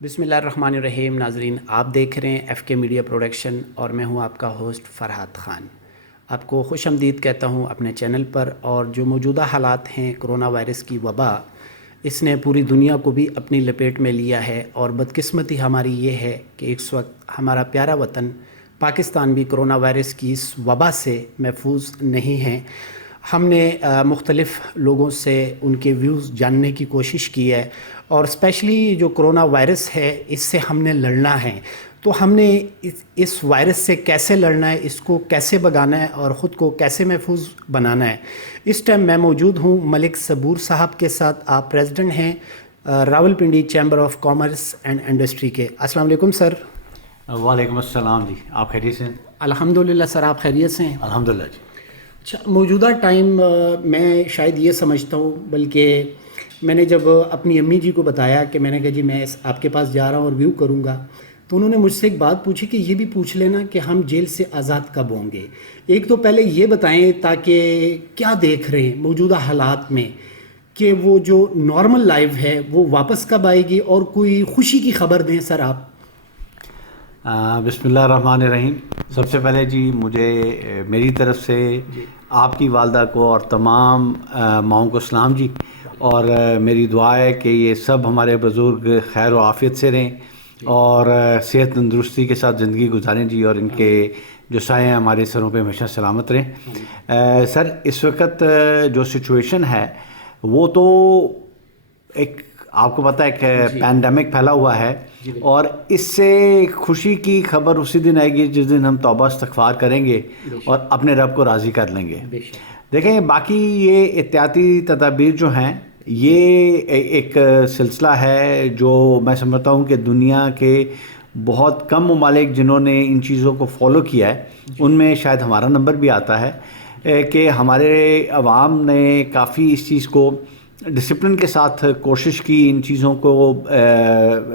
بسم اللہ الرحمن الرحیم. ناظرین، آپ دیکھ رہے ہیں ایف کے میڈیا پروڈکشن اور میں ہوں آپ کا ہوسٹ فرحات خان. آپ کو خوش آمدید کہتا ہوں اپنے چینل پر. اور جو موجودہ حالات ہیں کرونا وائرس کی وبا، اس نے پوری دنیا کو بھی اپنی لپیٹ میں لیا ہے، اور بدقسمتی ہماری یہ ہے کہ اس وقت ہمارا پیارا وطن پاکستان بھی کرونا وائرس کی اس وبا سے محفوظ نہیں ہے. ہم نے مختلف لوگوں سے ان کے ویوز جاننے کی کوشش کی ہے، اور اسپیشلی جو کرونا وائرس ہے اس سے ہم نے لڑنا ہے. تو ہم نے اس وائرس سے کیسے لڑنا ہے، اس کو کیسے بھگانا ہے، اور خود کو کیسے محفوظ بنانا ہے. اس ٹائم میں موجود ہوں ملک صبور صاحب کے ساتھ. آپ پریزیڈنٹ ہیں Rawalpindi chamber of commerce and industry کے. السلام علیکم سر. وعلیکم السلام جی، آپ خیریت سے ہیں؟ الحمدللہ سر، آپ خیریت سے ہیں؟ الحمدللہ جی. اچھا، موجودہ ٹائم میں شاید یہ سمجھتا ہوں، بلکہ میں نے جب اپنی امی جی کو بتایا کہ میں نے کہا جی میں آپ کے پاس جا رہا ہوں اور ویو کروں گا، تو انہوں نے مجھ سے ایک بات پوچھی کہ یہ بھی پوچھ لینا کہ ہم جیل سے آزاد کب ہوں گے. ایک تو پہلے یہ بتائیں تاکہ کیا دیکھ رہے ہیں موجودہ حالات میں، کہ وہ جو نارمل لائف ہے وہ واپس کب آئے گی، اور کوئی خوشی کی خبر دیں سر آپ. بسم اللہ الرحمن الرحیم. سب سے پہلے جی مجھے میری طرف سے آپ کی والدہ کو اور تمام ماؤں کو سلام جی. اور میری دعا ہے کہ یہ سب ہمارے بزرگ خیر و عافیت سے رہیں اور صحت تندرستی کے ساتھ زندگی گزاریں جی، اور ان کے جو سائے ہیں ہمارے سروں پہ ہمیشہ سلامت رہیں. سر، اس وقت جو سچویشن ہے وہ تو ایک آپ کو پتہ ہے کہ پینڈیمک پھیلا ہوا ہے، اور اس سے خوشی کی خبر اسی دن آئے گی جس دن ہم توبہ استغفار کریں گے اور اپنے رب کو راضی کر لیں گے. دیکھیں، باقی یہ احتیاطی تدابیر جو ہیں یہ ایک سلسلہ ہے جو میں سمجھتا ہوں کہ دنیا کے بہت کم ممالک جنہوں نے ان چیزوں کو فالو کیا ہے ان میں شاید ہمارا نمبر بھی آتا ہے کہ ہمارے عوام نے کافی اس چیز کو ڈسپلن کے ساتھ کوشش کی ان چیزوں کو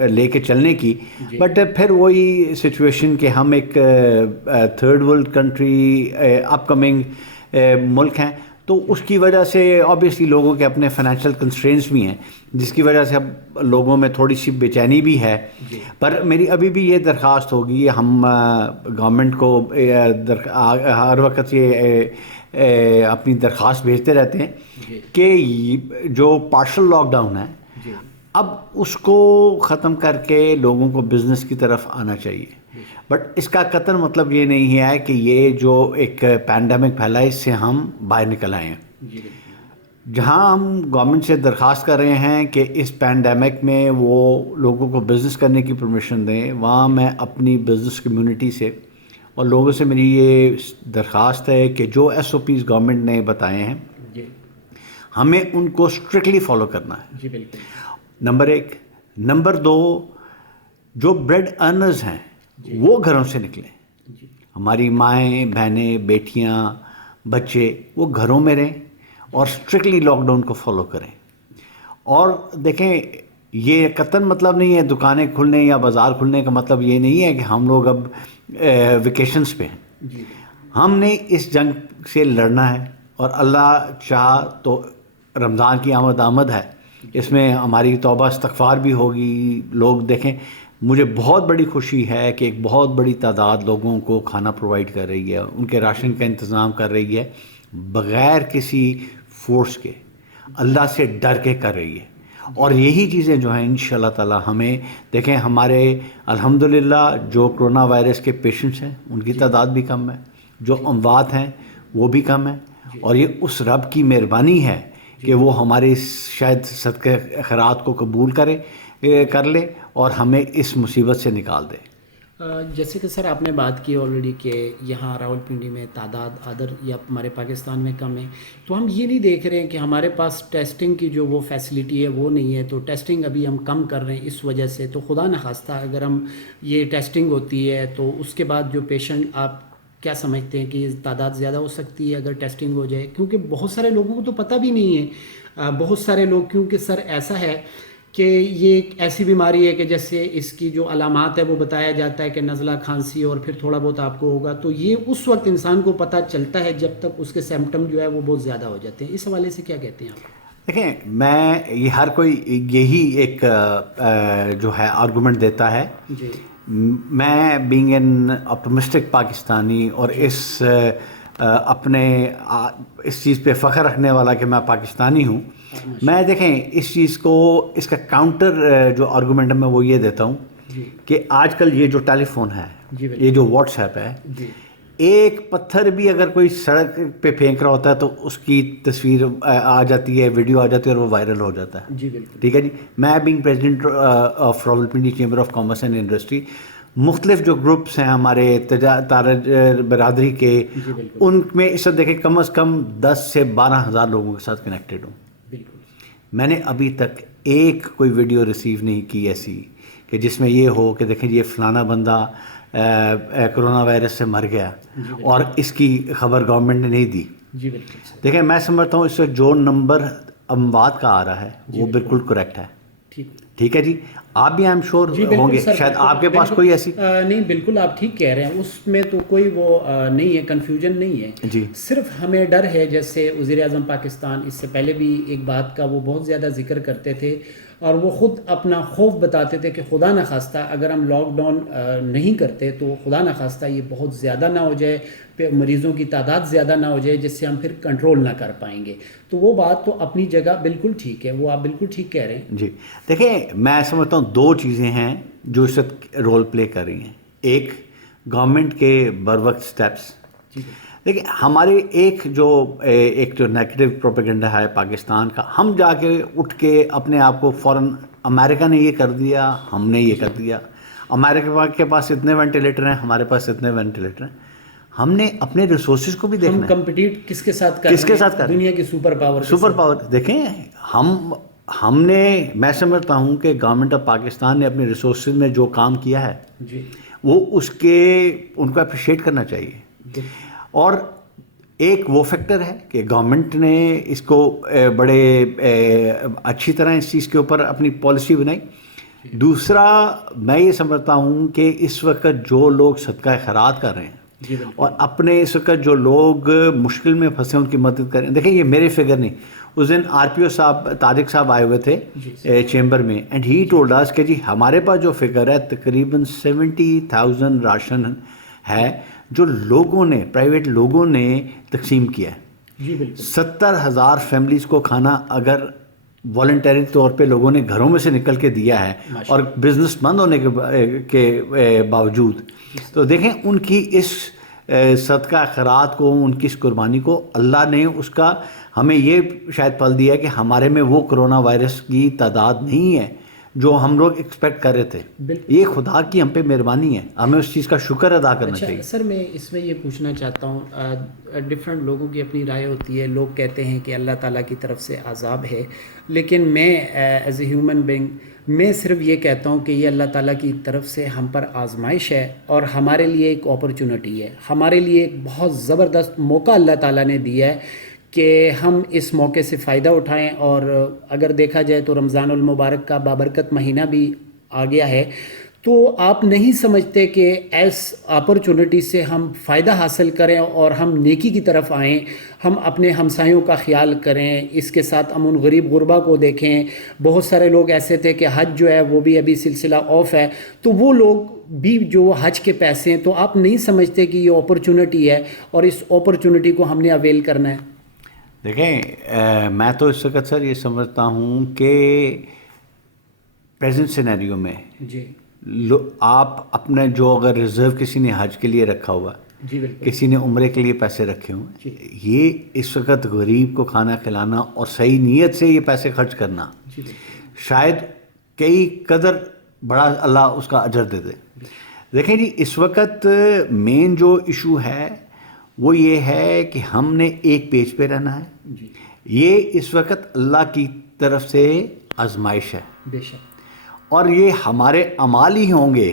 لے کے چلنے کی. بٹ پھر وہی سچویشن کہ ہم ایک تھرڈ ورلڈ کنٹری اپ کمنگ ملک ہیں، تو اس کی وجہ سے آبویسلی لوگوں کے اپنے فائنینشیل کنسٹرینٹس بھی ہیں، جس کی وجہ سے اب لوگوں میں تھوڑی سی بے چینی بھی ہے. پر میری ابھی بھی یہ درخواست ہوگی، ہم گورنمنٹ کو ہر وقت یہ اپنی درخواست بھیجتے رہتے ہیں کہ جو پارشل لاک ڈاؤن ہے اب اس کو ختم کر کے لوگوں کو بزنس کی طرف آنا چاہیے. بٹ اس کا قطعاً مطلب یہ نہیں ہے کہ یہ جو ایک پینڈیمک پھیلا ہے اس سے ہم باہر نکل آئے ہیں. جہاں ہم گورنمنٹ سے درخواست کر رہے ہیں کہ اس پینڈیمک میں وہ لوگوں کو بزنس کرنے کی پرمیشن دیں، وہاں میں اپنی بزنس کمیونٹی سے اور لوگوں سے میری یہ درخواست ہے کہ جو ایس او پیز گورنمنٹ نے بتائے ہیں ہمیں ان کو اسٹرکٹلی فالو کرنا ہے. جی بالکل. نمبر 1. نمبر 2، جو بریڈ ارنرز ہیں وہ گھروں سے نکلیں. ہماری مائیں، بہنیں، بیٹیاں، بچے وہ گھروں میں رہیں اور اسٹرکٹلی لاک ڈاؤن کو فالو کریں. اور دیکھیں، یہ قطعاً مطلب نہیں ہے دکانیں کھلنے یا بازار کھلنے کا مطلب یہ نہیں ہے کہ ہم لوگ اب ویکیشنز پہ ہیں. ہم نے اس جنگ سے لڑنا ہے، اور اللہ چاہ تو رمضان کی آمد ہے، اس میں ہماری توبہ استغفار بھی ہوگی. لوگ دیکھیں، مجھے بہت بڑی خوشی ہے کہ ایک بہت بڑی تعداد لوگوں کو کھانا پرووائڈ کر رہی ہے، ان کے راشن کا انتظام کر رہی ہے بغیر کسی فورس کے، اللہ سے ڈر کے کر رہی ہے. اور یہی چیزیں جو ہیں انشاءاللہ تعالی ہمیں دیکھیں، ہمارے الحمدللہ جو کرونا وائرس کے پیشنٹس ہیں ان کی تعداد بھی کم ہے، جو اموات ہیں وہ بھی کم ہے. اور یہ اس رب کی مہربانی ہے کہ وہ ہمارے شاید صدقہ خیرات کو قبول کر لے اور ہمیں اس مصیبت سے نکال دے. جیسے کہ سر آپ نے بات کی آلریڈی کہ یہاں راولپنڈی میں تعداد ادر یا ہمارے پاکستان میں کم ہے، تو ہم یہ نہیں دیکھ رہے ہیں کہ ہمارے پاس ٹیسٹنگ کی جو وہ فیسلٹی ہے وہ نہیں ہے، تو ٹیسٹنگ ابھی ہم کم کر رہے ہیں اس وجہ سے. تو خدا نخواستہ اگر ہم یہ ٹیسٹنگ ہوتی ہے تو اس کے بعد جو پیشنٹ، آپ کیا سمجھتے ہیں کہ یہ تعداد زیادہ ہو سکتی ہے اگر ٹیسٹنگ ہو جائے؟ کیونکہ بہت سارے لوگوں کو تو پتہ بھی نہیں ہے. بہت سارے لوگ، کیونکہ سر ایسا ہے کہ یہ ایک ایسی بیماری ہے کہ جیسے اس کی جو علامات ہے وہ بتایا جاتا ہے کہ نزلہ، کھانسی اور پھر تھوڑا بہت آپ کو ہوگا، تو یہ اس وقت انسان کو پتہ چلتا ہے جب تک اس کے سمپٹم جو ہے وہ بہت زیادہ ہو جاتے ہیں. اس حوالے سے کیا کہتے ہیں آپ؟ دیکھیں میں یہ ہر کوئی یہی ایک جو ہے آرگومنٹ دیتا ہے. جی میں بینگ این آپٹمسٹک پاکستانی اور اس اپنے اس چیز پہ فخر رکھنے والا کہ میں پاکستانی ہوں, میں دیکھیں اس چیز کو اس کا کاؤنٹر جو آرگومنٹ ہے میں وہ یہ دیتا ہوں کہ آج کل یہ جو ٹیلی فون ہے, یہ جو واٹس ایپ ہے, ایک پتھر بھی اگر کوئی سڑک پہ پھینک رہا ہوتا ہے تو اس کی تصویر آ جاتی ہے, ویڈیو آ جاتی ہے اور وہ وائرل ہو جاتا ہے. جی بالکل. ٹھیک ہے جی. میں being president of Rawalpindi chamber of commerce and industry, مختلف جو گروپس ہیں ہمارے تاجر برادری کے, ان میں اس وقت دیکھیں کم از کم 10 سے 12 ہزار لوگوں کے ساتھ کنیکٹڈ ہوں. بالکل. میں نے ابھی تک ایک کوئی ویڈیو ریسیو نہیں کی ایسی کہ جس میں یہ ہو کہ دیکھیں یہ فلانا بندہ کرونا وائرس سے مر گیا اور اس کی خبر گورنمنٹ نے نہیں دی. جی بالکل. دیکھیں میں سمجھتا ہوں اس سے جو نمبر اموات کا آ رہا ہے وہ بالکل کریکٹ ہے. ٹھیک ہے جی. آپ بھی آئی ایم شیور ہوں گے, شاید آپ کے پاس کوئی ایسی نہیں, بالکل آپ ٹھیک کہہ رہے ہیں, اس میں تو کوئی وہ نہیں ہے, کنفیوژن نہیں ہے. جی. صرف ہمیں ڈر ہے, جیسے وزیر اعظم پاکستان اس سے پہلے بھی ایک بات کا وہ بہت زیادہ ذکر کرتے تھے اور وہ خود اپنا خوف بتاتے تھے کہ خدا نخواستہ اگر ہم لاک ڈاؤن نہیں کرتے تو خدا نخواستہ یہ بہت زیادہ نہ ہو جائے, مریضوں کی تعداد زیادہ نہ ہو جائے جس سے ہم پھر کنٹرول نہ کر پائیں گے. تو وہ بات تو اپنی جگہ بالکل ٹھیک ہے, وہ آپ بالکل ٹھیک کہہ رہے ہیں. جی. دیکھیں میں سمجھتا ہوں دو چیزیں ہیں جو اس وقت رول پلے کر رہی ہیں. ایک گورنمنٹ کے بر وقت اسٹیپس. دیکھیں ہمارے ایک جو نیگیٹو پروپیگنڈا ہے پاکستان کا, ہم جا کے اٹھ کے اپنے آپ کو فوراً امریکہ نے یہ کر دیا, ہم نے یہ کر دیا, امریکہ کے پاس اتنے وینٹیلیٹر ہیں, ہمارے پاس اتنے وینٹیلیٹر ہیں. ہم نے اپنے ریسورسز کو بھی دیکھنا ہے. ہم کمپیٹیٹ کس کے ساتھ کر رہے ہیں؟ دنیا کی سپر پاور. دیکھیں ہم نے, میں سمجھتا ہوں کہ گورنمنٹ آف پاکستان نے اپنے ریسورسز میں جو کام کیا ہے وہ ان کو اپریشیٹ کرنا چاہیے. اور ایک وہ فیکٹر ہے کہ گورنمنٹ نے اس کو بڑے اچھی طرح اس چیز کے اوپر اپنی پالیسی بنائی. دوسرا میں یہ سمجھتا ہوں کہ اس وقت جو لوگ صدقہ خیرات کر رہے ہیں اور اپنے اس وقت جو لوگ مشکل میں پھنسے ان کی مدد کریں. دیکھیں یہ میرے فگر نہیں, اس دن RPO صاحب طارق صاحب آئے ہوئے تھے چیمبر میں, اینڈ ہی ٹولڈ اس کہ جی ہمارے پاس جو فگر ہے تقریباً 70,000 راشن ہے جو لوگوں نے, پرائیویٹ لوگوں نے تقسیم کیا ہے. 70,000 فیملیز کو کھانا اگر والنٹری طور پہ لوگوں نے گھروں میں سے نکل کے دیا ہے اور بزنس بند ہونے کے باوجود, تو دیکھیں ان کی اس صدقہ خیرات کو, ان کی اس قربانی کو اللہ نے اس کا ہمیں یہ شاید پھل دیا ہے کہ ہمارے میں وہ کرونا وائرس کی تعداد نہیں ہے جو ہم لوگ ایکسپیکٹ کر رہے تھے. یہ خدا کی ہم پہ مہربانی ہے, ہمیں اس چیز کا شکر ادا کرنا چاہیے. سر میں اس میں یہ پوچھنا چاہتا ہوں, ڈفرینٹ لوگوں کی اپنی رائے ہوتی ہے. لوگ کہتے ہیں کہ اللہ تعالیٰ کی طرف سے عذاب ہے, لیکن میں ایز اے ہیومن بینگ میں صرف یہ کہتا ہوں کہ یہ اللہ تعالیٰ کی طرف سے ہم پر آزمائش ہے اور ہمارے لیے ایک اپرچونٹی ہے, ہمارے لیے ایک بہت زبردست موقع اللہ تعالیٰ نے دیا ہے کہ ہم اس موقع سے فائدہ اٹھائیں. اور اگر دیکھا جائے تو رمضان المبارک کا بابرکت مہینہ بھی آ گیا ہے, تو آپ نہیں سمجھتے کہ اس اپرچونٹی سے ہم فائدہ حاصل کریں اور ہم نیکی کی طرف آئیں, ہم اپنے ہمسایوں کا خیال کریں, اس کے ساتھ امن غریب غربا کو دیکھیں. بہت سارے لوگ ایسے تھے کہ حج جو ہے وہ بھی ابھی سلسلہ آف ہے, تو وہ لوگ بھی جو حج کے پیسے ہیں, تو آپ نہیں سمجھتے کہ یہ اپرچونٹی ہے اور اس اپرچونٹی کو ہم نے اویل کرنا ہے؟ دیکھیں میں تو اس وقت سر یہ سمجھتا ہوں کہ پریزنٹ سینیریو میں آپ اپنے جو اگر ریزرو کسی نے حج کے لیے رکھا ہوا, کسی نے عمرے کے لیے پیسے رکھے ہوئے, یہ اس وقت غریب کو کھانا کھلانا اور صحیح نیت سے یہ پیسے خرچ کرنا شاید کئی قدر بڑا اللہ اس کا اجر دے دے. دیکھیں جی اس وقت مین جو ایشو ہے وہ یہ ہے کہ ہم نے ایک پیج پہ رہنا ہے. یہ اس وقت اللہ کی طرف سے آزمائش ہے, بے شک, اور یہ ہمارے اعمال ہی ہوں گے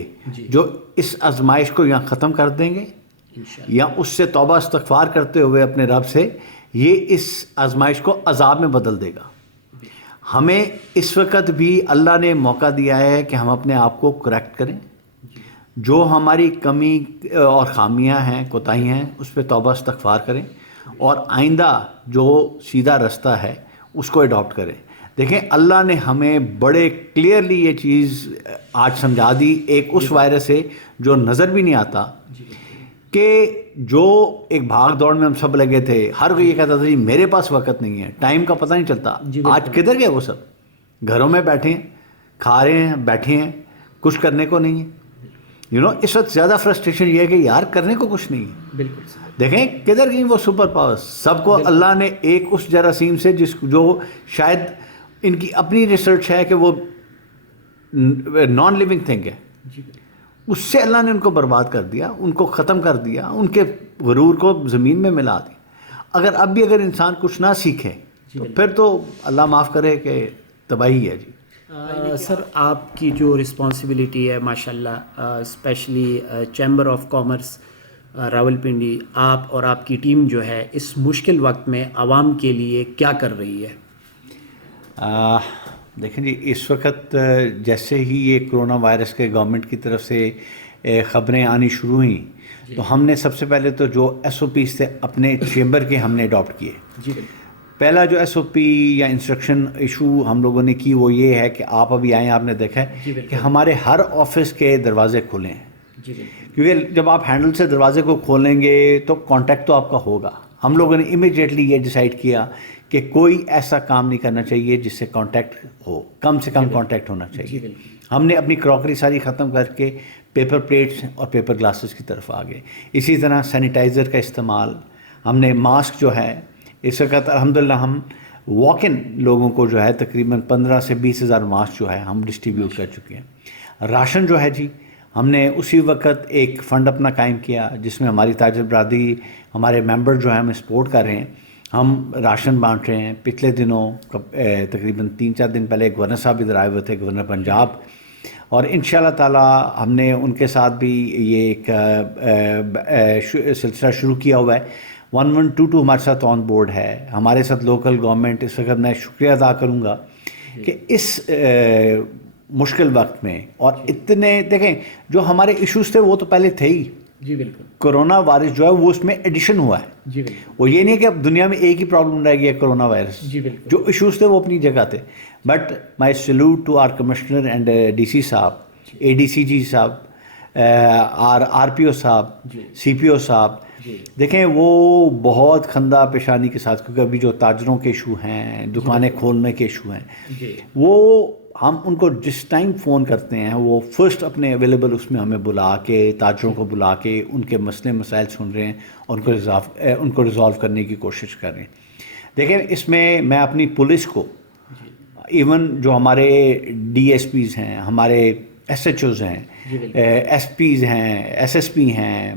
جو اس آزمائش کو یا ختم کر دیں گے یا اس سے توبہ استغفار کرتے ہوئے اپنے رب سے یہ اس آزمائش کو عذاب میں بدل دے گا. ہمیں اس وقت بھی اللہ نے موقع دیا ہے کہ ہم اپنے آپ کو کریکٹ کریں, جو ہماری کمی اور خامیاں ہیں, کوتاہیاں ہیں, اس پہ توبہ استغفار کریں, اور آئندہ جو سیدھا رستہ ہے اس کو اڈاپٹ کریں. دیکھیں اللہ نے ہمیں بڑے کلیئرلی یہ چیز آج سمجھا دی ایک اس وائرس سے جو نظر بھی نہیں آتا, کہ جو ایک بھاگ دوڑ میں ہم سب لگے تھے, ہر کوئی یہ کہتا تھا جی میرے پاس وقت نہیں ہے, ٹائم کا پتہ نہیں چلتا. آج کدھر گئے وہ سب؟ گھروں میں بیٹھے ہیں, کھا رہے ہیں, بیٹھے ہیں, کچھ کرنے کو نہیں ہے. اس وقت زیادہ فرسٹریشن یہ ہے کہ یار کرنے کو کچھ نہیں ہے. بالکل دیکھیں کدھر گئی وہ سپر پاور. سب کو اللہ نے ایک اس جراثیم سے جو شاید ان کی اپنی ریسرچ ہے کہ وہ نان لیونگ تھنگ ہے, اس سے اللہ نے ان کو برباد کر دیا, ان کو ختم کر دیا, ان کے غرور کو زمین میں ملا دیا. اگر انسان کچھ نہ سیکھے تو پھر تو اللہ معاف کرے کہ تباہی ہے. جی سر, آپ کی جو رسپانسبلٹی ہے ماشاء اللہ, especially chamber of commerce Rawalpindi, آپ اور آپ کی ٹیم جو ہے اس مشکل وقت میں عوام کے لیے کیا کر رہی ہے؟ دیکھیں جی, اس وقت جیسے ہی یہ کرونا وائرس کے گورنمنٹ کی طرف سے خبریں آنی شروع ہوئیں تو ہم نے سب سے پہلے تو جو ایس او پیز تھے اپنے چیمبر کے ہم نے اڈاپٹ کیے. جی, پہلا جو ایس او پی یا انسٹرکشن ایشو ہم لوگوں نے کی وہ یہ ہے کہ آپ ابھی آئیں, آپ نے دیکھا ہے کہ ہمارے ہر آفس کے دروازے کھلے ہیں. کیونکہ جب آپ ہینڈل سے دروازے کو کھولیں گے تو کانٹیکٹ تو آپ کا ہوگا. ہم لوگوں نے امیڈیٹلی یہ ڈیسائیڈ کیا کہ کوئی ایسا کام نہیں کرنا چاہیے جس سے کانٹیکٹ ہو, کم سے کم کانٹیکٹ ہونا چاہیے. ہم نے اپنی کراکری ساری ختم کر کے پیپر پلیٹس اور پیپر گلاسز کی طرف آ گئے. اسی طرح سینیٹائزر کا استعمال, ہم نے ماسک جو ہے اس وقت الحمدللہ ہم واک ان لوگوں کو جو ہے تقریباً 15 سے 20 ہزار ماسک جو ہے ہم ڈسٹریبیوٹ کر چکے ہیں. راشن جو ہے جی, ہم نے اسی وقت ایک فنڈ اپنا قائم کیا جس میں ہماری تاجر برادری, ہمارے ممبر جو ہیں ہمیں سپورٹ کر رہے ہیں. ہم راشن بانٹ رہے ہیں. پچھلے دنوں تقریباً 3-4 دن پہلے گورنر صاحب ادھر آئے ہوئے تھے, گورنر پنجاب, اور انشاءاللہ تعالی ہم نے ان کے ساتھ بھی یہ ایک سلسلہ شروع کیا ہوا ہے. 1122 ہمارے ساتھ آن بورڈ ہے, ہمارے ساتھ لوکل گورنمنٹ. اس وقت میں شکریہ ادا کروں گا کہ اس مشکل وقت میں, اور اتنے دیکھیں جو ہمارے ایشوز تھے وہ تو پہلے تھے ہی. جی بالکل. کرونا وائرس جو ہے وہ اس میں ایڈیشن ہوا ہے. جی بالکل. وہ یہ نہیں کہ اب دنیا میں ایک ہی پرابلم رہ گیا کرونا وائرس. جی بالکل. جو ایشوز تھے وہ اپنی جگہ تھے. But my salute to our commissioner and D C صاحب, اے ڈی سی جی صاحب, آر پی او صاحب, سی پی او صاحب. دیکھیں وہ بہت خندہ پیشانی کے ساتھ, کیونکہ ابھی جو تاجروں کے ایشو ہیں, دکانیں کھولنے کے ایشو ہیں, وہ ہم ان کو جس ٹائم فون کرتے ہیں وہ فرسٹ اپنے اویلیبل اس میں ہمیں بلا کے, تاجروں کو بلا کے ان کے مسئلے مسائل سن رہے ہیں اور ان کو ریزالو کرنے کی کوشش کر رہے ہیں. دیکھیں اس میں اپنی پولیس کو, ایون جو ہمارے ڈی ایس پیز ہیں, ہمارے ایس ایچ اوز ہیں, ایس پیز ہیں, ایس ایس پی ہیں,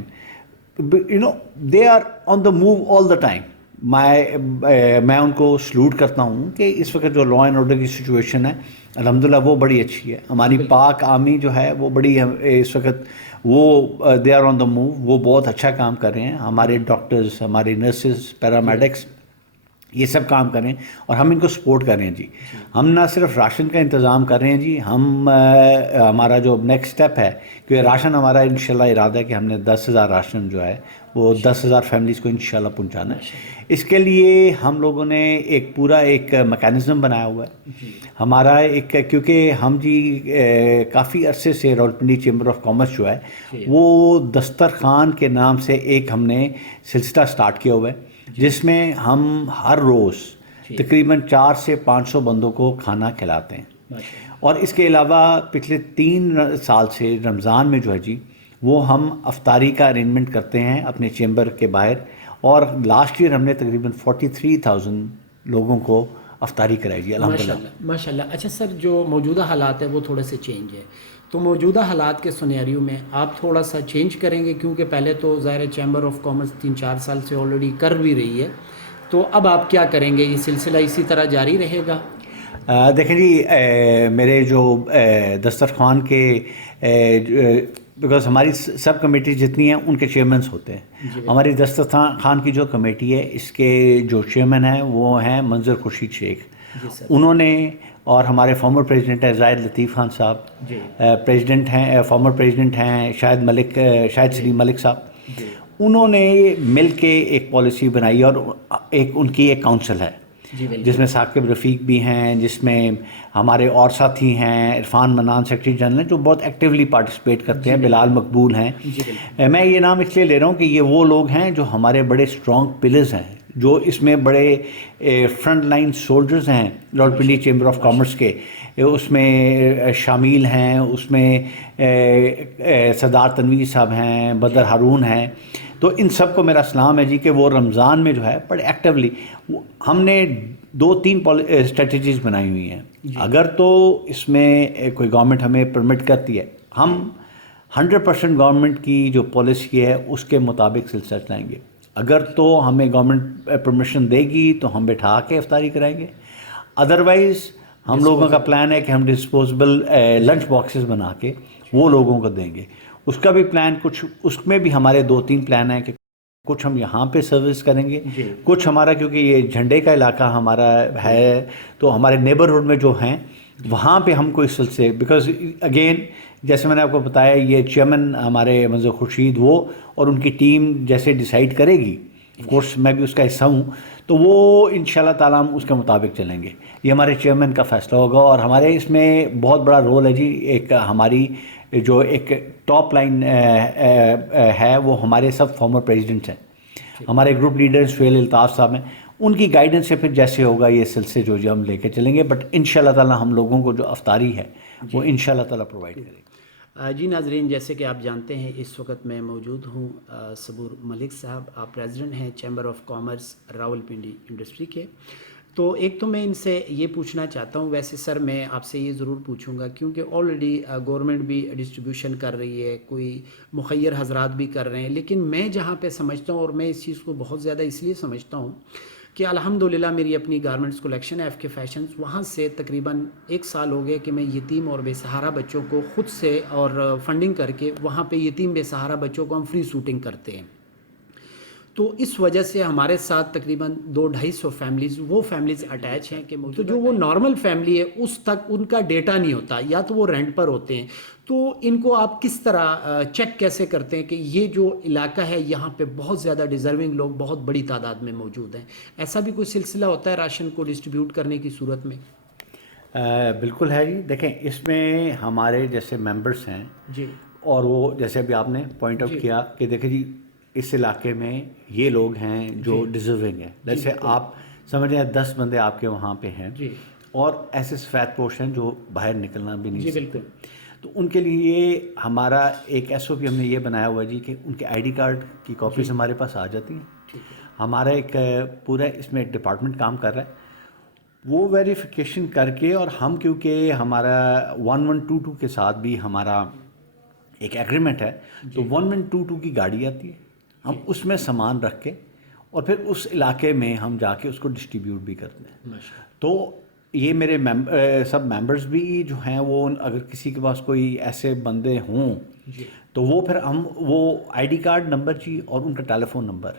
they are on the move all the time. میں ان کو سلوٹ کرتا ہوں کہ اس وقت جو لا اینڈ آرڈر کی سچویشن ہے الحمدللہ وہ بڑی اچھی ہے. ہماری پاک آرمی جو ہے وہ بڑی اس وقت وہ they are on the move, وہ بہت اچھا کام کر رہے ہیں. ہمارے ڈاکٹرز, ہمارے نرسز, پیرامیڈکس, یہ سب کام کر رہے ہیں اور ہم ان کو سپورٹ کر رہے ہیں. جی ہم نہ صرف راشن کا انتظام کر رہے ہیں جی, ہم ہمارا جو نیکسٹ سٹیپ ہے, کیونکہ راشن ہمارا انشاءاللہ ارادہ ہے کہ ہم نے 10,000 راشن جو ہے وہ 10,000 فیملیز کو انشاءاللہ پہنچانا ہے. اس کے لیے ہم لوگوں نے ایک پورا ایک میکینزم بنایا ہوا ہے ہمارا ایک, کیونکہ ہم جی کافی عرصے سے راولپنڈی چیمبر آف کامرس جو ہے وہ دسترخوان کے نام سے ایک ہم نے سلسلہ سٹارٹ کیا ہوا ہے, جس میں ہم ہر روز تقریباً 400 سے 500 بندوں کو کھانا کھلاتے ہیں. اور اس کے علاوہ پچھلے 3 سال سے رمضان میں جو ہے جی وہ ہم افطاری کا ارینجمنٹ کرتے ہیں اپنے چیمبر کے باہر, اور لاسٹ ایئر ہم نے تقریباً 43,000 لوگوں کو افطاری کرائی جی الحمدللہ. ماشاء اللہ. اچھا سر, جو موجودہ حالات ہیں وہ تھوڑے سے چینج ہے, تو موجودہ حالات کے سنیریو میں آپ تھوڑا سا چینج کریں گے, کیونکہ پہلے تو ظاہر چیمبر آف کامرس 3-4 سال سے آلریڈی کر بھی رہی ہے, تو اب آپ کیا کریں گے؟ یہ سلسلہ اسی طرح جاری رہے گا؟ دیکھیں جی, میرے جو دسترخوان کے بیکاز ہماری سب کمیٹی جتنی ہیں ان کے چیئرمینس ہوتے ہیں. ہماری دسترخوان کی جو کمیٹی ہے اس کے جو چیئرمین ہیں وہ ہیں منظر خورشید شیخ, انہوں نے, اور ہمارے فارمر پریزیڈنٹ ہیں زاہد لطیف خان صاحب, پریزیڈنٹ ہیں, فارمر پریزیڈنٹ ہیں شاہد سلیم ملک صاحب, انہوں نے مل کے ایک پالیسی بنائی اور ایک ان کی ایک کاؤنسل ہے. جس میں ثاقب رفیق بھی ہیں, جس میں ہمارے اور ساتھی ہیں, عرفان منان سیکرٹری جنرل ہیں, جو بہت ایکٹیولی پارٹیسپیٹ کرتے ہیں, بلال مقبول ہیں. میں یہ نام اس لیے لے رہا ہوں کہ یہ وہ لوگ ہیں جو ہمارے بڑے اسٹرانگ پلرز ہیں, جو اس میں بڑے فرنٹ لائن سولجرز ہیں راولپنڈی چیمبر آف کامرس کے, اس میں شامل ہیں. اس میں سردار تنویر صاحب ہیں, بدر ہارون ہیں. تو ان سب کو میرا سلام ہے جی کہ وہ رمضان میں جو ہے بڑے ایکٹیولی, ہم نے 2-3 اسٹریٹجیز بنائی ہوئی ہیں. اگر تو اس میں کوئی گورنمنٹ ہمیں پرمٹ کرتی ہے, ہم 100% گورنمنٹ کی جو پالیسی ہے اس کے مطابق سلسلہ چلائیں گے. اگر تو ہمیں گورنمنٹ پرمیشن دے گی تو ہم بٹھا کے افطاری کرائیں گے. ادروائز ہم لوگوں کا پلان ہے کہ ہم ڈسپوزیبل لنچ باکسز بنا کے وہ لوگوں کو دیں گے. اس کا بھی پلان کچھ, اس میں بھی ہمارے 2-3 پلان ہیں کہ کچھ ہم یہاں پہ سروس کریں گے, کچھ ہمارا کیونکہ یہ جھنڈے کا علاقہ ہمارا ہے تو ہمارے نیبرہڈ میں جو ہیں وہاں پہ ہم کو اس سلسلے, بیکاز اگین جیسے میں نے آپ کو بتایا یہ چیئرمین ہمارے منظر خورشید وہ اور ان کی ٹیم جیسے ڈیسائیڈ کرے گی, آف کورس میں بھی اس کا حصہ ہوں, تو وہ انشاءاللہ تعالیٰ ہم اس کے مطابق چلیں گے. یہ ہمارے چیئرمین کا فیصلہ ہوگا. اور ہمارے اس میں بہت بڑا رول ہے جی, ایک ہماری جو ایک ٹاپ لائن ہے وہ ہمارے سب فارمر پریزیڈنٹس ہیں, ہمارے گروپ لیڈر سہیل الطاف صاحب ہیں, ان کی گائیڈنس سے پھر جیسے ہوگا یہ سلسلے جو ہم لے کے چلیں گے. بٹ انشاءاللہ تعالیٰ ہم لوگوں کو جو افطاری ہے وہ انشاءاللہ تعالیٰ پرووائڈ کریں گے. جی ناظرین, جیسے کہ آپ جانتے ہیں اس وقت میں موجود ہوں صبور ملک صاحب, آپ پریزیڈنٹ ہیں chamber of commerce Rawalpindi industry کے. تو ایک تو میں ان سے یہ پوچھنا چاہتا ہوں, ویسے سر میں آپ سے یہ ضرور پوچھوں گا کیونکہ آلریڈی گورنمنٹ بھی ڈسٹریبیوشن کر رہی ہے, کوئی مخیر حضرات بھی کر رہے ہیں, لیکن میں جہاں پہ سمجھتا ہوں, اور میں اس چیز کو بہت زیادہ اس لیے سمجھتا ہوں کہ الحمدللہ میری اپنی گارمنٹس کلیکشن ہے FK فیشنز, وہاں سے تقریباً 1 سال ہو گیا کہ میں یتیم اور بے سہارا بچوں کو خود سے اور فنڈنگ کر کے وہاں پہ یتیم بے سہارا بچوں کو ہم فری سوٹنگ کرتے ہیں. تو اس وجہ سے ہمارے ساتھ تقریباً 200-250 فیملیز وہ فیملیز اٹیچ ہیں کہ تو جو وہ نارمل فیملی ہے اس تک ان کا ڈیٹا نہیں ہوتا, یا تو وہ رینٹ پر ہوتے ہیں. تو ان کو آپ کس طرح چیک کیسے کرتے ہیں کہ یہ جو علاقہ ہے یہاں پہ بہت زیادہ ڈیزرونگ لوگ بہت بڑی تعداد میں موجود ہیں؟ ایسا بھی کوئی سلسلہ ہوتا ہے راشن کو ڈسٹریبیوٹ کرنے کی صورت میں؟ بالکل ہے جی. دیکھیں اس میں ہمارے جیسے ممبرس ہیں جی, اور وہ جیسے ابھی آپ نے پوائنٹ آؤٹ کیا کہ دیکھیں جی اس علاقے میں یہ لوگ ہیں جو ڈیزرونگ ہیں. جیسے آپ سمجھ رہے ہیں 10 بندے آپ کے وہاں پہ ہیں اور ایسے سفید پوش ہیں جو باہر نکلنا بھی نہیں سکتے, تو ان کے لیے ہمارا ایک SOP ہم نے یہ بنایا ہوا ہے جی کہ ان کے ID کارڈ کی کاپیز ہمارے پاس آ جاتی ہیں. ہمارا ایک پورا اس میں ایک ڈپارٹمنٹ کام کر رہا ہے, وہ ویریفیکیشن کر کے, اور ہم کیونکہ ہمارا 1122 کے ساتھ بھی ہمارا ایک ایگریمنٹ ہے, تو 1122 کی گاڑی آتی ہے, ہم اس میں سامان رکھ کے اور پھر اس علاقے میں ہم جا کے اس کو ڈسٹریبیوٹ بھی کرتے ہیں. تو یہ میرے سب ممبرز بھی جو ہیں وہ اگر کسی کے پاس کوئی ایسے بندے ہوں تو وہ پھر ہم وہ ID کارڈ نمبر جی اور ان کا ٹیلی فون نمبر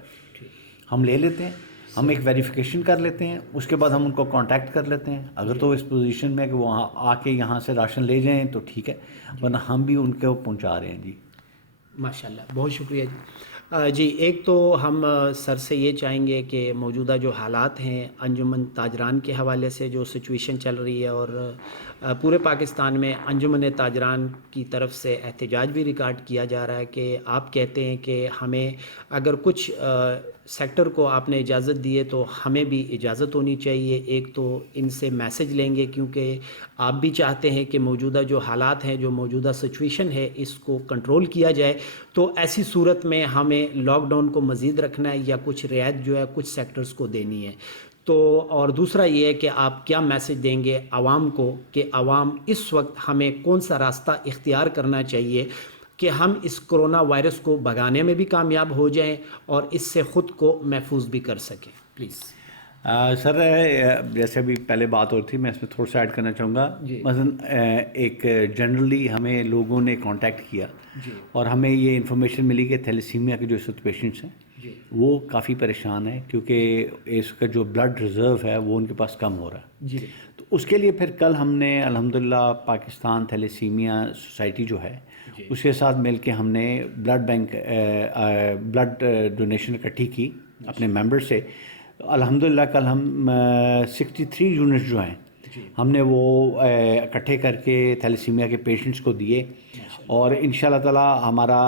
ہم لے لیتے ہیں, ہم ایک ویریفیکیشن کر لیتے ہیں, اس کے بعد ہم ان کو کانٹیکٹ کر لیتے ہیں. اگر تو اس پوزیشن میں کہ وہ آ کے یہاں سے راشن لے جائیں تو ٹھیک ہے, ورنہ ہم بھی ان کو پہنچا رہے ہیں. جی ماشاءاللہ, بہت شکریہ جی. جی ایک تو ہم سر سے یہ چاہیں گے کہ موجودہ جو حالات ہیں انجمن تاجران کے حوالے سے جو سچویشن چل رہی ہے, اور پورے پاکستان میں انجمن تاجران کی طرف سے احتجاج بھی ریکارڈ کیا جا رہا ہے کہ آپ کہتے ہیں کہ ہمیں اگر کچھ سیکٹر کو آپ نے اجازت دی ہے تو ہمیں بھی اجازت ہونی چاہیے. ایک تو ان سے میسج لیں گے کیونکہ آپ بھی چاہتے ہیں کہ موجودہ جو حالات ہیں, جو موجودہ سچویشن ہے, اس کو کنٹرول کیا جائے. تو ایسی صورت میں ہمیں لاک ڈاؤن کو مزید رکھنا ہے یا کچھ رعایت جو ہے کچھ سیکٹرز کو دینی ہے. تو اور دوسرا یہ ہے کہ آپ کیا میسج دیں گے عوام کو کہ عوام اس وقت ہمیں کون سا راستہ اختیار کرنا چاہیے کہ ہم اس کرونا وائرس کو بھگانے میں بھی کامیاب ہو جائیں اور اس سے خود کو محفوظ بھی کر سکیں؟ پلیز سر, جیسے ابھی پہلے بات ہو رہی تھی, میں اس میں تھوڑا سا ایڈ کرنا چاہوں گا. مثلا ایک جنرلی ہمیں لوگوں نے کانٹیکٹ کیا اور ہمیں یہ انفارمیشن ملی کہ تھیلیسیمیا کے جو اس وقت پیشنٹس ہیں وہ کافی پریشان ہیں کیونکہ اس کا جو بلڈ ریزرو ہے وہ ان کے پاس کم ہو رہا ہے. تو اس کے لیے پھر کل ہم نے الحمدللہ پاکستان تھیلیسیمیا سوسائٹی جو ہے اس کے ساتھ مل کے ہم نے بلڈ بینک بلڈ ڈونیشن اکٹھی کی اپنے ممبر سے. الحمدللہ کل ہم 63 یونٹس جو ہیں ہم نے وہ اکٹھے کر کے تھیلیسیمیا کے پیشنٹس کو دیے، اور ان شاء اللہ تعالیٰ ہمارا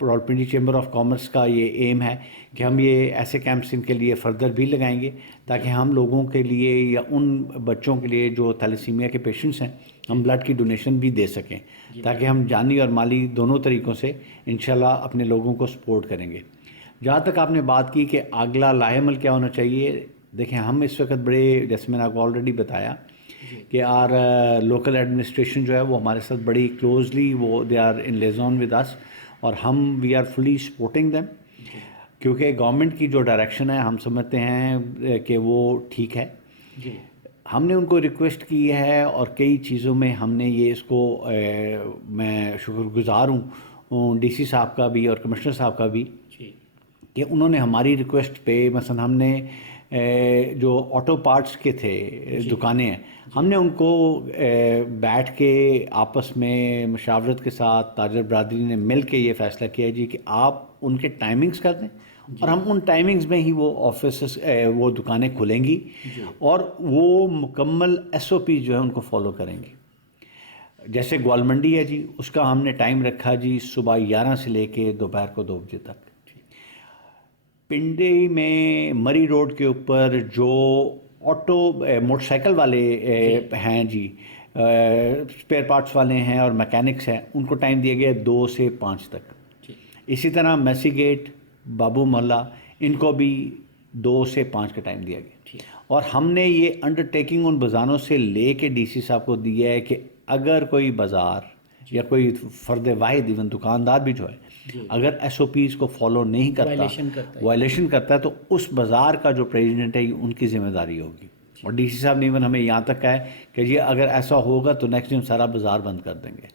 راولپنڈی چیمبر آف کامرس کا یہ ایم ہے کہ ہم یہ ایسے کیمپس ان کے لیے فردر بھی لگائیں گے تاکہ ہم لوگوں کے لیے یا ان بچوں کے لیے جو تھیلیسیمیا کے پیشنٹس ہیں ہم بلڈ کی ڈونیشن بھی دے سکیں، تاکہ ہم جانی اور مالی دونوں طریقوں سے انشاءاللہ اپنے لوگوں کو سپورٹ کریں گے۔ جہاں تک آپ نے بات کی کہ اگلا لاہ عمل کیا ہونا چاہیے، دیکھیں ہم اس وقت بڑے، جیسے میں نے آپ کو آلریڈی بتایا کہ آر لوکل ایڈمنسٹریشن جو ہے وہ ہمارے ساتھ بڑی کلوزلی وہ they are in liaison with اس، اور ہم we are fully supporting them, کیونکہ گورنمنٹ کی جو ڈائریکشن ہے ہم سمجھتے ہیں کہ وہ ٹھیک ہے۔ ہم نے ان کو ریکویسٹ کی ہے اور کئی چیزوں میں ہم نے یہ اس کو میں شکر گزار ہوں ڈی سی صاحب کا بھی اور کمشنر صاحب کا بھی کہ انہوں نے ہماری ریکویسٹ پہ، مثلا ہم نے جو آٹو پارٹس کے تھے دکانیں ہیں، ہم نے ان کو بیٹھ کے آپس میں مشاورت کے ساتھ تاجر برادری نے مل کے یہ فیصلہ کیا جی کہ آپ ان کے ٹائمنگز کر دیں اور ہم ان ٹائمنگز میں ہی وہ آفیسز وہ دکانیں کھلیں گی اور وہ مکمل ایس او پی جو ہے ان کو فالو کریں گی۔ جیسے گوالمنڈی ہے جی، اس کا ہم نے ٹائم رکھا جی صبح 11 سے لے کے دوپہر کو 2 بجے تک۔ پنڈی میں مری روڈ کے اوپر جو آٹو موٹر سائیکل والے ہیں جی، اسپیئر پارٹس والے ہیں اور میکینکس ہیں، ان کو ٹائم دیا گیا 2 سے 5 تک۔ اسی طرح میسی گیٹ، بابو محلہ، ان کو بھی 2 سے 5 کا ٹائم دیا گیا، اور ہم نے یہ انڈر ٹیکنگ ان بازاروں سے لے کے ڈی سی صاحب کو دیا ہے کہ اگر کوئی بازار یا کوئی فرد واحد ایون دکاندار بھی جو ہے اگر ایس او پیز کو فالو نہیں کرتا، وائلیشن کرتا ہے، تو اس بازار کا جو پریزیڈنٹ ہے ان کی ذمہ داری ہوگی۔ اور ڈی سی صاحب نے ایون ہمیں یہاں تک کہا ہے کہ یہ اگر ایسا ہوگا تو نیکسٹ ڈے سارا بازار بند کر دیں گے،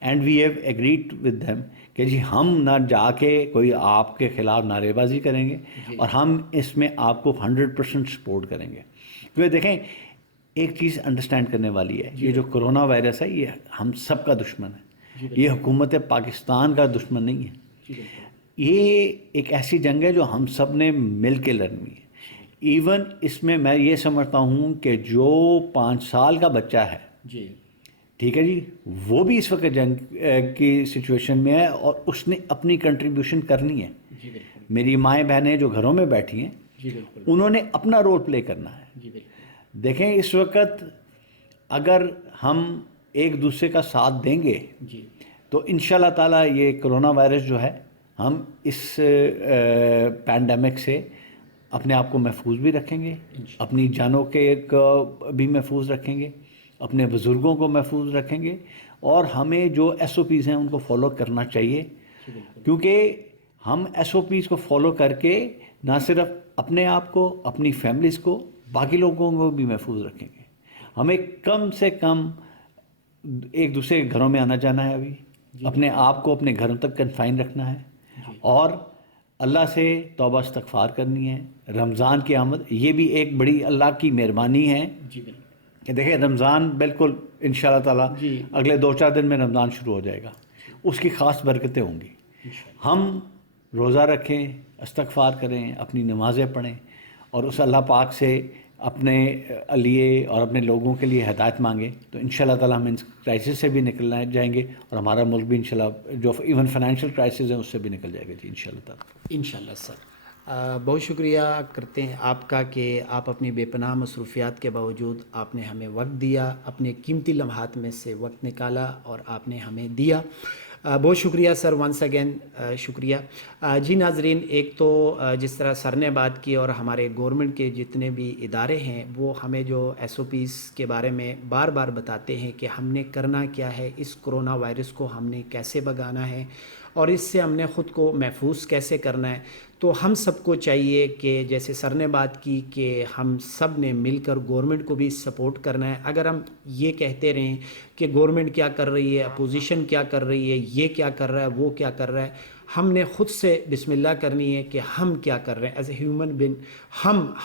and we have agreed with them کہ جی ہم نہ جا کے کوئی آپ کے خلاف نعرے بازی کریں گے اور ہم اس میں آپ کو 100% سپورٹ کریں گے۔ کیونکہ دیکھیں ایک چیز انڈرسٹینڈ کرنے والی ہے، یہ جو کرونا وائرس ہے یہ ہم سب کا دشمن ہے، یہ حکومت پاکستان کا دشمن نہیں ہے، یہ ایک ایسی جنگ ہے جو ہم سب نے مل کے لڑنی ہے۔ ایون اس میں میں یہ سمجھتا ہوں کہ جو 5 سال کا بچہ ہے، ٹھیک ہے جی، وہ بھی اس وقت جنگ کی سچویشن میں ہے اور اس نے اپنی کنٹریبیوشن کرنی ہے۔ میری مائیں بہنیں جو گھروں میں بیٹھی ہیں انہوں نے اپنا رول پلے کرنا ہے۔ دیکھیں اس وقت اگر ہم ایک دوسرے کا ساتھ دیں گے تو انشاءاللہ تعالیٰ یہ کرونا وائرس جو ہے ہم اس پینڈیمک سے اپنے آپ کو محفوظ بھی رکھیں گے، اپنی جانوں کے بھی محفوظ رکھیں گے، اپنے بزرگوں کو محفوظ رکھیں گے، اور ہمیں جو ایس او پیز ہیں ان کو فالو کرنا چاہیے، کیونکہ ہم ایس او پیز کو فالو کر کے نہ صرف اپنے آپ کو، اپنی فیملیز کو، باقی لوگوں کو بھی محفوظ رکھیں گے۔ ہمیں کم سے کم ایک دوسرے کے گھروں میں آنا جانا ہے، ابھی اپنے آپ کو اپنے گھروں تک کنفائن رکھنا ہے، اور اللہ سے توبہ استغفار کرنی ہے۔ رمضان کی آمد یہ بھی ایک بڑی اللہ کی مہربانی ہے کہ دیکھیں رمضان بالکل انشاءاللہ تعالیٰ اگلے 2-4 دن میں رمضان شروع ہو جائے گا، اس کی خاص برکتیں ہوں گی۔ ہم روزہ رکھیں، استغفار کریں، اپنی نمازیں پڑھیں، اور اس اللہ پاک سے اپنے لیے اور اپنے لوگوں کے لیے ہدایت مانگیں، تو انشاءاللہ تعالیٰ ہم ان کرائسس سے بھی نکل جائیں گے، اور ہمارا ملک بھی انشاءاللہ جو ایون فائنینشیل کرائسس ہیں اس سے بھی نکل جائے گا جی انشاءاللہ تعالیٰ۔ انشاءاللہ سر، بہت شکریہ کرتے ہیں آپ کا کہ آپ اپنی بے پناہ مصروفیات کے باوجود آپ نے ہمیں وقت دیا، اپنے قیمتی لمحات میں سے وقت نکالا اور آپ نے ہمیں دیا۔ بہت شکریہ سر، ونس اگین شکریہ۔ جی ناظرین، ایک تو جس طرح سر نے بات کی اور ہمارے گورنمنٹ کے جتنے بھی ادارے ہیں وہ ہمیں جو ایس او پیز کے بارے میں بار بار بتاتے ہیں کہ ہم نے کرنا کیا ہے، اس کرونا وائرس کو ہم نے کیسے بھگانا ہے اور اس سے ہم نے خود کو محفوظ کیسے کرنا ہے، تو ہم سب کو چاہیے کہ جیسے سر نے بات کی کہ ہم سب نے مل کر گورنمنٹ کو بھی سپورٹ کرنا ہے۔ اگر ہم یہ کہتے رہیں کہ گورنمنٹ کیا کر رہی ہے، اپوزیشن کیا کر رہی ہے، یہ کیا کر رہا ہے، وہ کیا کر رہا ہے، ہم نے خود سے بسم اللہ کرنی ہے کہ ہم کیا کر رہے ہیں ایز اے ہیومن بینگ،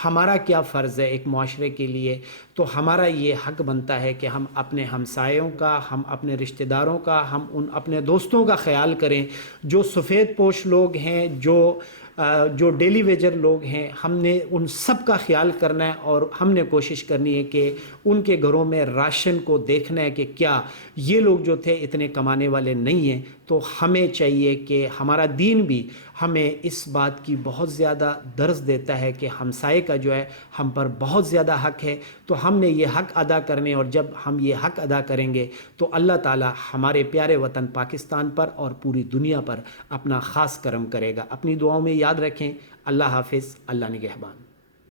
ہمارا کیا فرض ہے ایک معاشرے کے لیے. تو ہمارا یہ حق بنتا ہے کہ ہم اپنے ہمسایوں کا، ہم اپنے رشتہ داروں کا، ہم اپنے دوستوں کا خیال کریں. جو سفید پوش لوگ ہیں، جو ڈیلی ویجر لوگ ہیں، ہم نے ان سب کا خیال کرنا ہے، اور ہم نے کوشش کرنی ہے کہ ان کے گھروں میں راشن کو دیکھنا ہے کہ کیا یہ لوگ جو تھے اتنے کمانے والے نہیں ہیں. تو ہمیں چاہیے کہ ہمارا دین بھی ہمیں اس بات کی بہت زیادہ درس دیتا ہے کہ ہمسائے کا جو ہے ہم پر بہت زیادہ حق ہے. تو ہم نے یہ حق ادا کرنے، اور جب ہم یہ حق ادا کریں گے تو اللہ تعالی ہمارے پیارے وطن پاکستان پر اور پوری دنیا پر اپنا خاص کرم کرے گا. اپنی دعاؤں میں یاد رکھیں. اللہ حافظ. اللہ نگہبان.